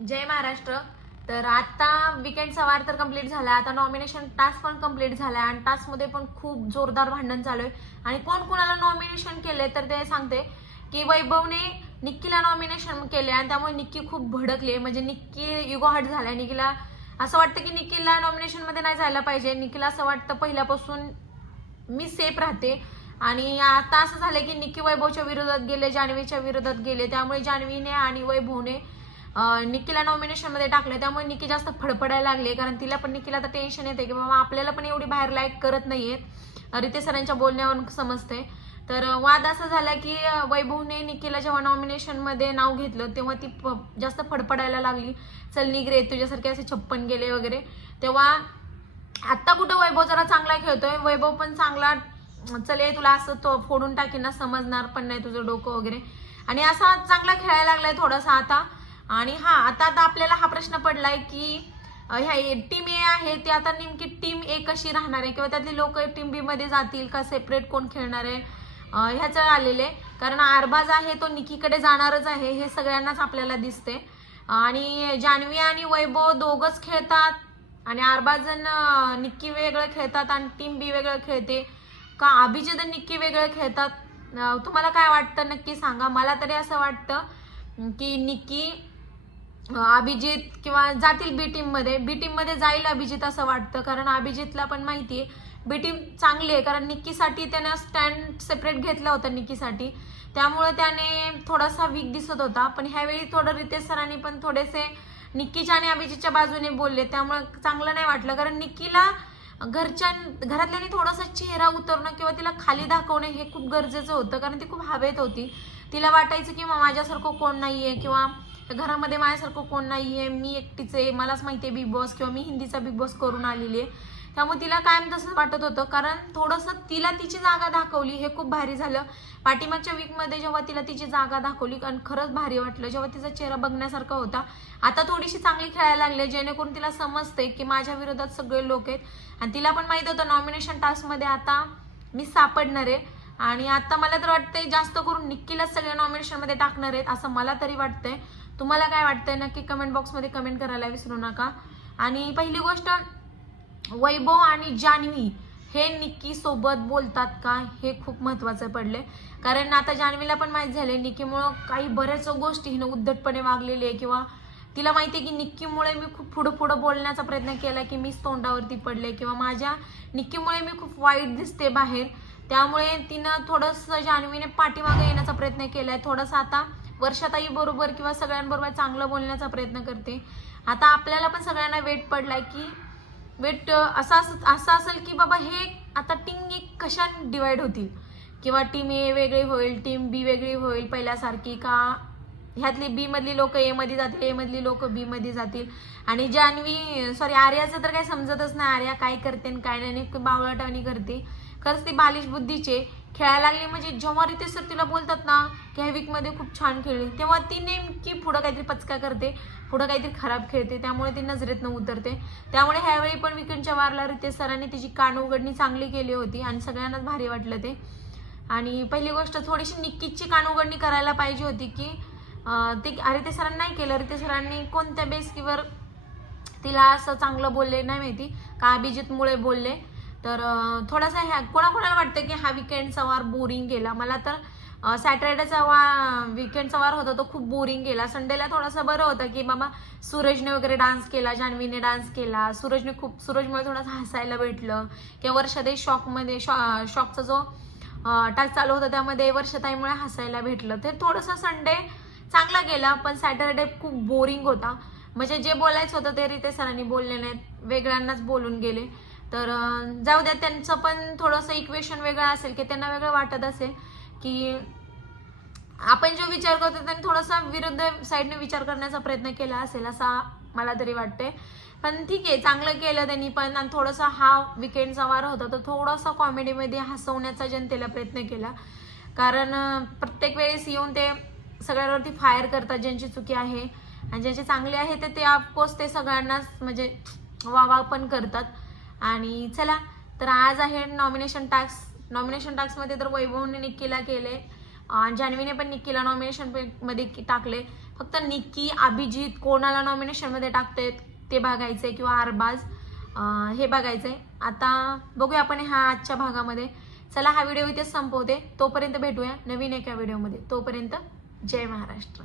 जय महाराष्ट्र. तर आता विकेंडचा वार तर कंप्लीट झाला. आता नॉमिनेशन टास्क पण कंप्लीट झालाय आणि टास्कमध्ये पण खूप जोरदार भांडण चालू आहे. आणि कोण कोणाला नॉमिनेशन केले तर ते सांगते की वैभवने निक्कीला नॉमिनेशन केले आणि त्यामुळे निक्की खूप भडकली म्हणजे निक्की युगोहट झालाय. निक्कीला असं वाटतं की निक्कीला नॉमिनेशनमध्ये नाही जायला पाहिजे. निकीला असं वाटतं पहिल्यापासून मी सेफ राहते. आणि आता असं झालं की निक्की वैभवच्या विरोधात गेले जान्हवीच्या विरोधात गेले. त्यामुळे जान्हवीने आणि वैभवने निकीला निक्कीला टाकलं त्यामुळे निक्की जास्त फडफडायला लागले कारण तिला पण निक्कीला आता टेन्शन येते की बाबा आपल्याला पण एवढी बाहेर लाईक करत नाहीयेत. रिते सरांच्या बोलण्यावरून समजते तर वाद असा झाला की वैभवने निक्कीला जेव्हा नॉमिनेशनमध्ये नाव घेतलं तेव्हा ती जास्त फडफडायला लागली. चल निगरे तुझ्यासारखे असे छप्पन गेले वगैरे. तेव्हा आत्ता कुठं वैभव जरा चांगला खेळतोय? वैभव पण चांगला चल ये तुला असं तो फोडून टाकीन ना समजणार पण नाही तुझं डोकं वगैरे. आणि असा चांगला खेळायला लागलाय थोडासा आता. आणि हा आता आता आपल्याला हा प्रश्न पडलाय की ह्या टीम ए आहे ते आता नेमकी टीम ए कशी राहणार आहे? किंवा त्यातली लोक टीम बी मध्ये जातील का? सेपरेट कोण खेळणार आहे? ह्याचं आलेले कारण आरबाज आहे तो निकीकडे जाणारच आहे हे सगळ्यांनाच आपल्याला दिसते आणि जान्हवी आणि वैभव दोघच खेळतात. आणि आरबाजन निक्की वेगळं खेळतात आणि टीम बी वेगळं खेळते. का अभिजित निक्की वेगळं खेळतात? तुम्हाला काय वाटतं? नक्की सांगा. मला तरी असं वाटतं की निक्की अभिजित किंवा जातील बी टीममध्ये बी टीममध्ये जाईल अभिजित असं वाटतं कारण अभिजितला पण माहिती आहे. बी टीम चांगली आहे कारण निक्कीसाठी त्यानं स्टँड सेपरेट घेतला होता निक्कीसाठी. त्यामुळं त्याने थोडासा वीक दिसत होता पण ह्यावेळी थोडं रितेश सरांनी पण थोडेसे निक्कीच्या आणि अभिजितच्या बाजूने बोलले. त्यामुळं चांगलं नाही वाटलं कारण निक्कीला घरच्या घरातल्यानी थोडासा चेहरा उतरणं किंवा तिला खाली दाखवणं हे खूप गरजेचं होतं कारण ती खूप हवेत होती. तिला वाटायचं की माझ्यासारखं कोण नाही आहे किंवा घरामध्ये माझ्यासारखं कोण नाही आहे मी एकटीच आहे मलाच माहिती आहे बिग बॉस किंवा मी हिंदीचा बिग बॉस करून आलेली आहे. त्यामुळे तिला कायम तसंच वाटत होतं कारण थोडंसं तिला तिची जागा दाखवली हे खूप भारी झालं. पाठीमागच्या वीकमध्ये जेव्हा तिला तिची जागा दाखवली कारण खरंच भारी वाटलं जेव्हा तिचा चेहरा बघण्यासारखा होता. आता थोडीशी चांगली खेळायला लागले जेणेकरून तिला समजते की माझ्या विरोधात सगळे लोक आहेत. आणि तिला पण माहीत होतं नॉमिनेशन टास्कमध्ये आता मी सापडणार आहे. आणि आता मला तर वाटतंय जास्त करून निक्कीलाच सगळे नॉमिनेशनमध्ये टाकणार आहेत असं मला तरी वाटतंय. तुम्हाला काय वाटतंय नक्की कमेंट बॉक्समध्ये कमेंट करायला विसरू नका. आणि पहिली गोष्ट वैभव आणि जान्हवी हे निक्की सोबत बोलतात का? हे खूप महत्वाचं पडले कारण आता जान्हवीला पण माहीत झाले निक्कीमुळं काही बऱ्याच गोष्टी हिनं उद्धटपणे वागलेली आहे किंवा तिला माहिती आहे की निक्कीमुळे मी खूप पुढं पुढं बोलण्याचा प्रयत्न केला की मीच तोंडावरती पडले किंवा माझ्या निक्कीमुळे मी खूप वाईट दिसते बाहेर. त्यामुळे तिनं थोडंसं जान्हवीने पाठीमागे येण्याचा प्रयत्न केलाय. थोडंसं आता वर्षाताई बरोबर किंवा सगळ्यांबरोबर चांगलं बोलण्याचा प्रयत्न करते. आता आपल्याला पण सगळ्यांना वेट पडलाय की वेट असं असं असं असेल की बाबा हे आता टीम एक कशा डिवाइड होतील? किंवा टीम ए वेगळी होईल टीम बी वेगळी होईल पहिल्यासारखी का? ह्यातली बी मधली लोक ए मध्ये जातील ए मधली लोक बी मध्ये जातील. आणि जान्हवी सॉरी आर्याचं तर काही समजतच नाही. आर्या काय करते आणि काय नाही नेमकं बावळाटावणी करते. खरंच ती बालिश बुद्धीचे. खेळायला लागली म्हणजे जेव्हा रिते सर तिला बोलतात ना की ह्या वीकमध्ये खूप छान खेळली. तेव्हा ती नेमकी पुढं काहीतरी पचका करते पुढं काहीतरी खराब खेळते त्यामुळे ती नजरेतनं उतरते. त्यामुळे ह्यावेळी पण विकेंडच्या वारला रितेश सरांनी तिची कान उघडणी चांगली केली होती आणि सगळ्यांनाच भारी वाटलं ते. आणि पहिली गोष्ट थोडीशी निक्कीची कान उघडणी करायला पाहिजे होती की ते रितेश सरांनी नाही केलं. रितेश सरांनी कोणत्या बेसकीवर तिला असं चांगलं बोलले नाही माहिती. का अभिजितमुळे बोलले? तर थोडासा ह्या कोणाकोणाला वाटतं की हा विकेंडचा वार बोरिंग गेला? मला तर सॅटर्डेचा वा विकेंडचा वार होता तो खूप बोरिंग गेला. संडेला थोडासा बरं होतं की बाबा सूरजने वगैरे डान्स केला जान्हवीने डान्स केला. सूरजने खूप सूरजमुळे थोडंसं हसायला भेटलं. किंवा वर्षादे शॉकमध्ये शॉ शॉकचा जो टच चालू होता त्यामध्ये वर्षताईमुळे हसायला भेटलं. ते थोडंसं संडे चांगला गेला पण सॅटरडे खूप बोरिंग होता. म्हणजे जे बोलायचं होतं ते रिते सरांनी बोलले नाहीत. वेगळ्यांनाच बोलून गेले. तर जाऊ द्या त्यांचं पण थोडंसं इक्वेशन वेगळं असेल की त्यांना वेगळं वाटत असेल की आपण जो विचार करतो त्यांनी थोडासा विरुद्ध साईडने विचार करण्याचा प्रयत्न केला असेल असा मला तरी वाटते पण ठीक आहे चांगलं केलं त्यांनी पण आणि थोडासा हा विकेंडचा वार होता तर थोडासा कॉमेडीमध्ये हसवण्याचा जनतेला प्रयत्न केला. कारण प्रत्येक वेळेस येऊन ते सगळ्यांवरती फायर करतात ज्यांची चुकी आहे आणि ज्यांचे चांगले आहे ते ते ऑफकोर्स ते सगळ्यांनाच म्हणजे वावा पण करतात. आणि चला तर आज आहे नॉमिनेशन टास्क नॉमिनेशन टास्कमध्ये तर वैभवने निक्कीला केले. जान्हवीने पण निक्कीला नॉमिनेशनमध्ये टाकले. फक्त निक्की अभिजित कोणाला नॉमिनेशनमध्ये टाकतायत ते बघायचं आहे किंवा अरबाज हे बघायचं आहे आता बघूया आपण ह्या आजच्या भागामध्ये. चला हा व्हिडिओ इथेच संपवते. तोपर्यंत भेटूया नवीन एका व्हिडिओमध्ये तोपर्यंत जय महाराष्ट्र.